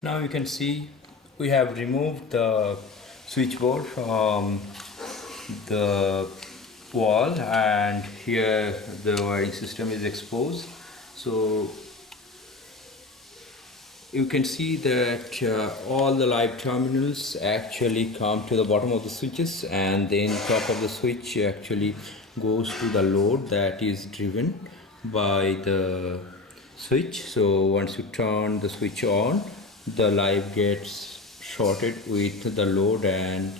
Now you can see we have removed the switchboard from the wall, and here the wiring system is exposed. So you can see that all the live terminals actually come to the bottom of the switches, and then top of the switch actually goes to the load that is driven by the switch. So once you turn the switch on, the live gets shorted with the load and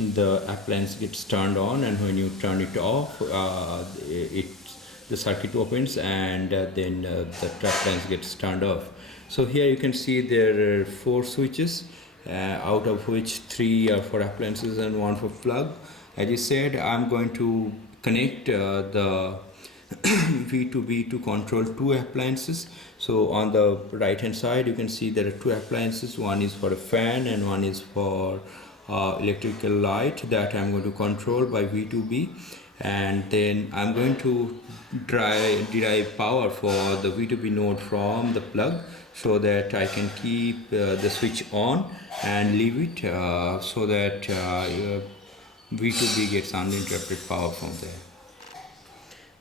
the appliance gets turned on, and when you turn it off, the circuit opens, and then the appliance gets turned off. So here you can see there are 4 switches, out of which 3 are for appliances and 1 for plug. As I said, I'm going to connect the V2b to control 2 appliances. So on the right hand side you can see there are 2 appliances. One is for a fan and one is for electrical light that I'm going to control by V2b, and then I'm going to derive power for the V2b node from the plug, so that I can keep the switch on and leave it so that V2b gets uninterrupted power from there.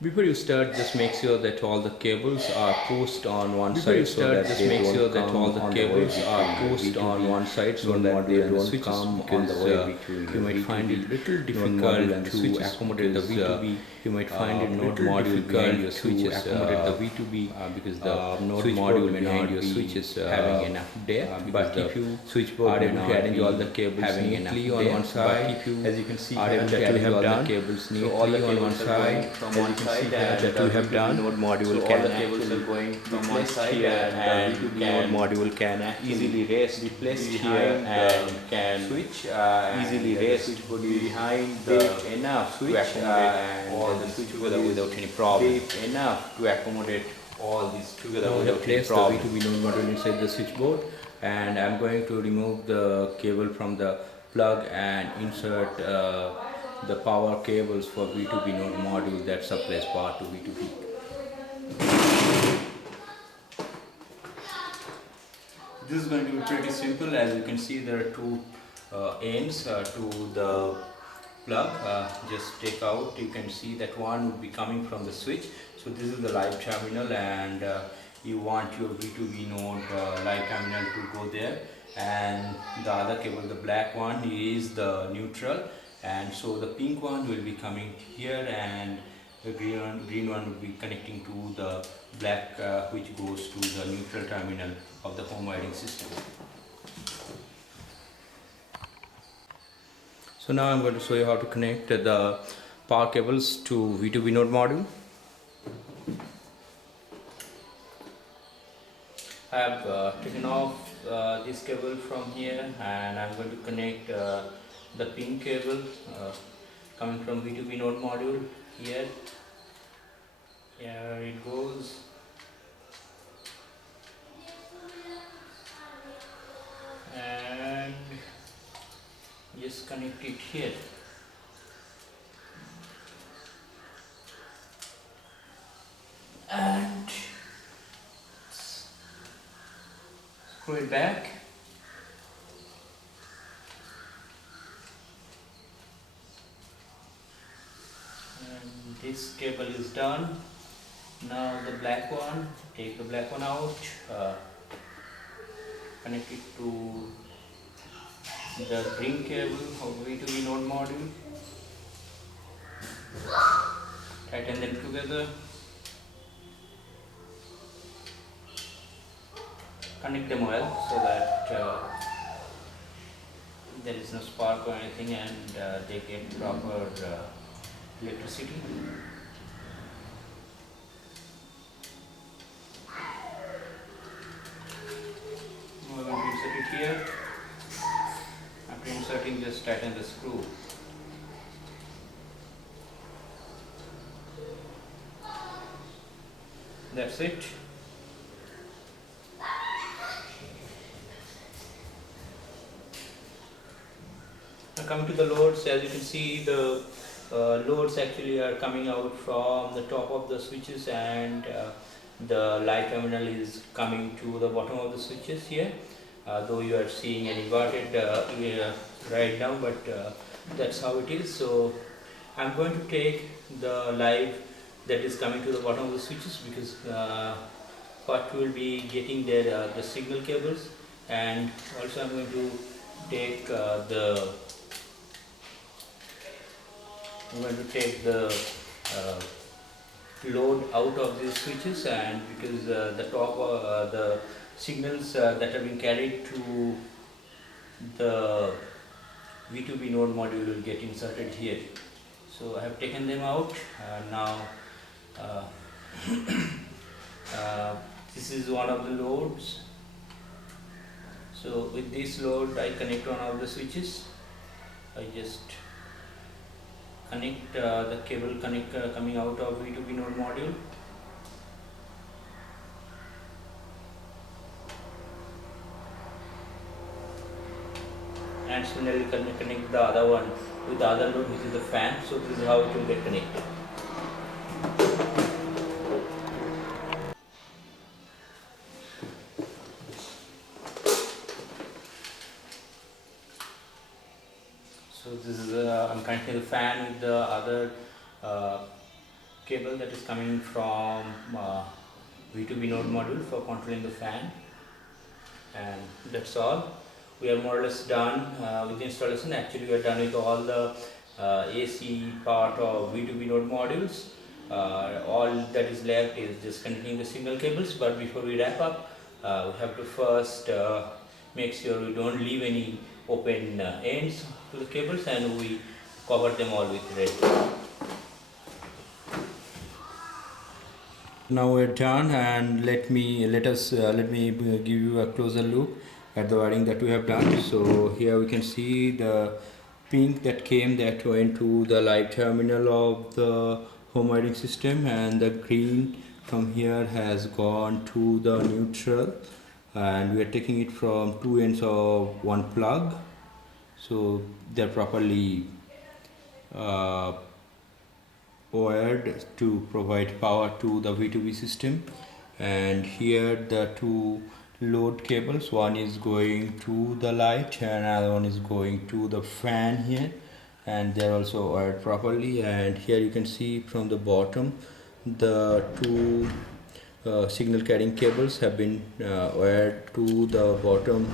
Before you start, just make sure that all the cables are pushed on one side, so that they don't come on the way, you might find it little difficult to accommodate the V2b. You might find it node module behind your switches accommodate the V2b, because the node module behind your switches having enough depth. But if you switchboard are able to arrange all the cables neatly on one side, as you can see are able to arrange all the cables neatly on one side, from one side that we have done. Node module can all the cables are going from one side, and the node module can easily rest replaced here and can switch easily rest behind the enough switch and all the switch together without any problem. Enough to accommodate all these together without any problem. The V2b node module inside the switchboard, and I'm going to remove the cable from the plug and insert the power cables for V2b node module that supplies power to V2b. This is going to be pretty simple. As you can see, there are 2 ends to the plug. Just take out, you can see that one would be coming from the switch. So this is the live terminal, and you want your V2b node live terminal to go there, and the other cable, the black one, is the neutral, and so the pink one will be coming here, and the green one will be connecting to the black which goes to the neutral terminal of the home wiring system. So now I'm going to show you how to connect the power cables to V2b node module. I have taken off this cable from here, and I'm going to connect the pin cable coming from V2b node module here. Here it goes. And just connect it here. And screw it back. And this cable is done. Now the black one, take the black one out, connect it to the green cable of V2b node module, tighten them together, connect them well so that there is no spark or anything, and they get proper electricity. Now we're going to insert it here. After inserting, just tighten the screw. That's it. Now coming to the loads, as you can see, the loads actually are coming out from the top of the switches, and the light terminal is coming to the bottom of the switches here. though you are seeing an inverted right now, but that's how it is. So I'm going to take the live that is coming to the bottom of the switches, because part will be getting their the signal cables, and also I'm going to take the uh, load out of these switches, and because the signals that have been carried to the V2B node module will get inserted here. So I have taken them out. Now uh, this is one of the loads. So with this load I connect one of the switches. I just connect the cable coming out of V2B node module. And similarly connect the other one with the other load, which is the fan. So this is how it will get connected. So this is I'm connecting the fan with the other cable that is coming from V2B node module for controlling the fan, and that's all. We are more or less done with the installation. Actually, we are done with all the AC part of V2B node modules. All that is left is just connecting the signal cables. But before we wrap up, we have to first make sure we don't leave any open ends to the cables, and we cover them all with red. Now we're done, and let me give you a closer look at the wiring that we have done. So here we can see the pink that went to the live terminal of the home wiring system, and the green from here has gone to the neutral, and we are taking it from two ends of one plug, so they're properly wired to provide power to the V2B system. And here the two load cables, one is going to the light and another one is going to the fan here, and they're also wired properly. And here you can see from the bottom the two signal carrying cables have been wired to the bottom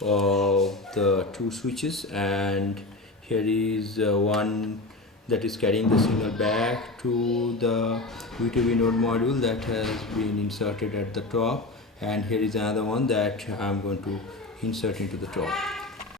of the two switches, and here is one that is carrying the signal back to the V2B node module that has been inserted at the top, and here is another one that I'm going to insert into the top.